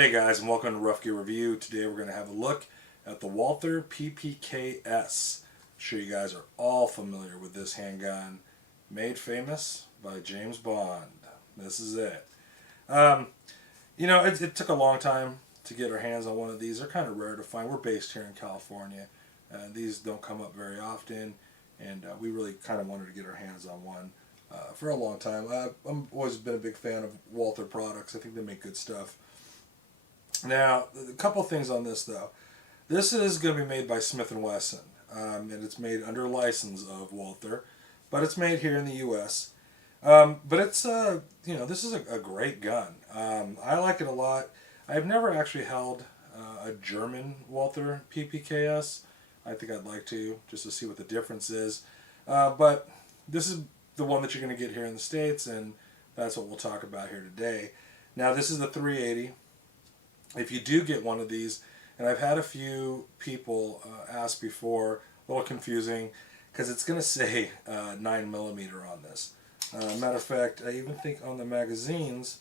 Hey guys, and welcome to Rough Gear Review. Today we're going to have a look at the Walther PPK. I'm sure you guys are all familiar with this handgun, made famous by James Bond. This is it. It took a long time to get our hands on one of these. They're kind of rare to find. We're based here in California. These don't come up very often, and we really kind of wanted to get our hands on one for a long time. I've always been a big fan of Walther products. I think they make good stuff. Now, a couple things on this though. This is going to be made by Smith Wesson, and it's made under license of Walther, but it's made here in the U.S. But it's this is a great gun. I like it a lot. I've never actually held a German Walther PPKS. I think I'd like to, just to see what the difference is. But this is the one that you're going to get here in the States, and that's what we'll talk about here today. Now, this is the 380. If you do get one of these, and I've had a few people ask before, a little confusing, because it's going to say 9mm on this. Matter of fact, I even think on the magazines,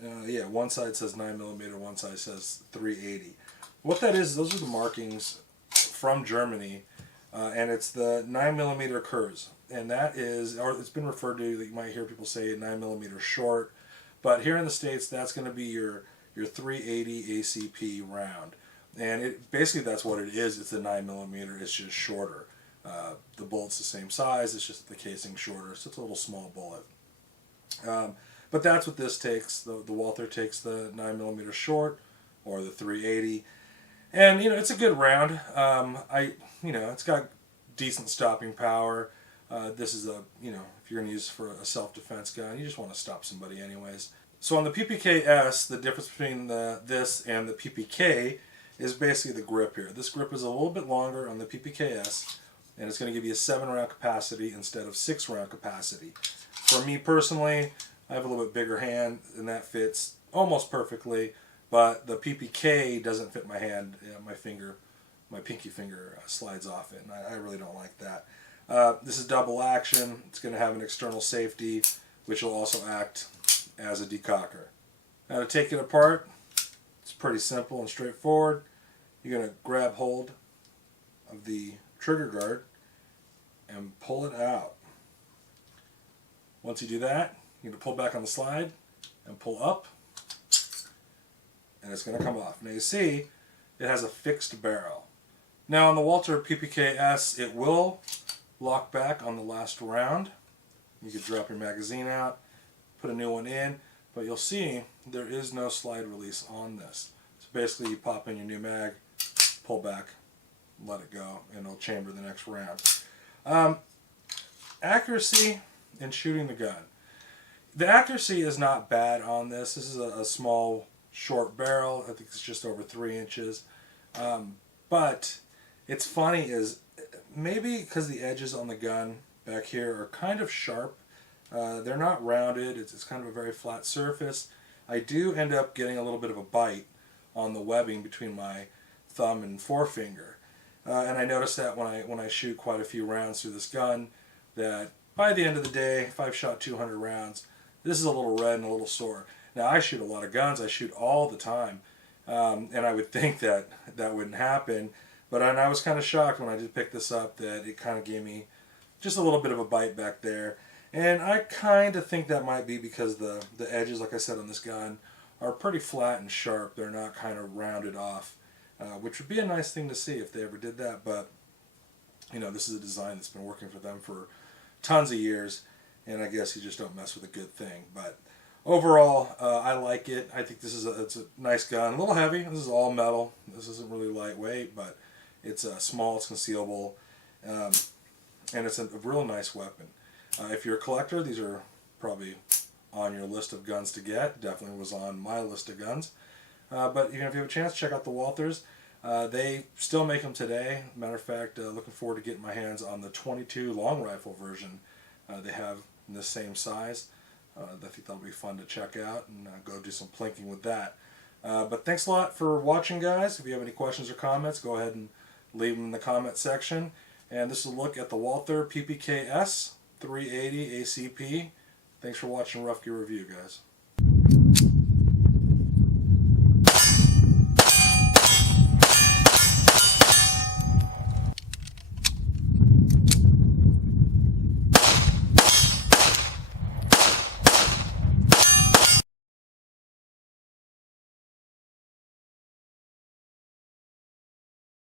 one side says 9mm, one side says 380. What that is, those are the markings from Germany, and it's the 9mm Kurz, and that is, or it's been referred to, you might hear people say 9mm short, but here in the States, that's going to be your 380 ACP round, and basically that's what it is. It's a 9mm. It's just shorter. The bullet's the same size. It's just the casing shorter, so it's a little small bullet. But that's what this takes. The Walther takes the 9mm short, or the 380, and it's a good round. It's got decent stopping power. This is if you're going to use it for a self-defense gun, you just want to stop somebody anyways. So on the PPKS, the difference between this and the PPK is basically the grip here. This grip is a little bit longer on the PPKS, and it's going to give you a 7-round capacity instead of 6-round capacity. For me personally, I have a little bit bigger hand, and that fits almost perfectly, but the PPK doesn't fit my hand. My pinky finger slides off it, and I really don't like that. This is double action. It's going to have an external safety, which will also act as a decocker. Now, to take it apart, it's pretty simple and straightforward. You're going to grab hold of the trigger guard and pull it out. Once you do that, you're going to pull back on the slide and pull up, and it's going to come off. Now you see it has a fixed barrel. Now on the Walther PPKS, it will lock back on the last round. You could drop your magazine out, put a new one in, but you'll see there is no slide release on this. So basically you pop in your new mag, pull back, let it go, and it'll chamber the next round. Accuracy in shooting the gun. The accuracy is not bad on this. This is a small, short barrel. I think it's just over 3 inches. But it's funny is maybe because the edges on the gun back here are kind of sharp. They're not rounded. It's kind of a very flat surface. I do end up getting a little bit of a bite on the webbing between my thumb and forefinger. And I noticed that when I shoot quite a few rounds through this gun, that by the end of the day, if I've shot 200 rounds, this is a little red and a little sore. Now, I shoot a lot of guns. I shoot all the time. And I would think that wouldn't happen. But I was kind of shocked when I did pick this up that it kind of gave me just a little bit of a bite back there. And I kind of think that might be because the edges, like I said, on this gun are pretty flat and sharp. They're not kind of rounded off, which would be a nice thing to see if they ever did that. But, this is a design that's been working for them for tons of years, and I guess you just don't mess with a good thing. But overall, I like it. I think it's a nice gun. A little heavy. This is all metal. This isn't really lightweight, but it's small, it's concealable, and it's a real nice weapon. If you're a collector, these are probably on your list of guns to get. Definitely was on my list of guns. But if you have a chance, check out the Walthers. They still make them today. Matter of fact, looking forward to getting my hands on the 22 long rifle version they have in the same size. I think that'll be fun to check out and go do some plinking with that. But thanks a lot for watching, guys. If you have any questions or comments, go ahead and leave them in the comment section. And this is a look at the Walther PPKS 380 ACP. Thanks for watching Rough Gear Review, guys.